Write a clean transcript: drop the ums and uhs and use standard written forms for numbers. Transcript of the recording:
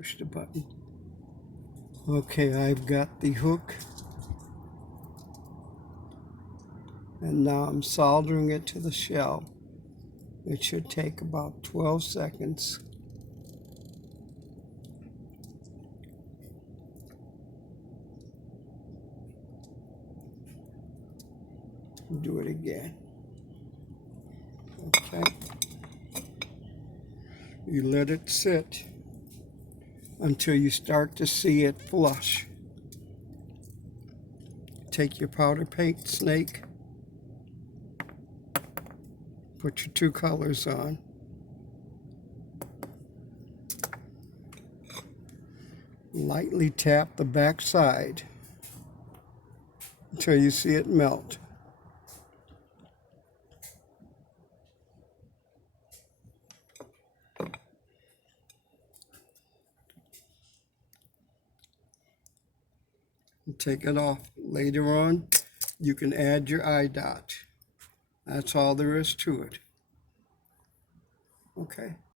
Push the button. Okay, I've got the hook. And now I'm soldering it to the shell. It should take about 12 seconds. Do it again. Okay. You let it sit until you start to see it flush. Take your powder paint snake, put your two colors on. Lightly tap the back side until you see it melt. And take it off. Later on, you can add your eye dot. That's all there is to it. Okay.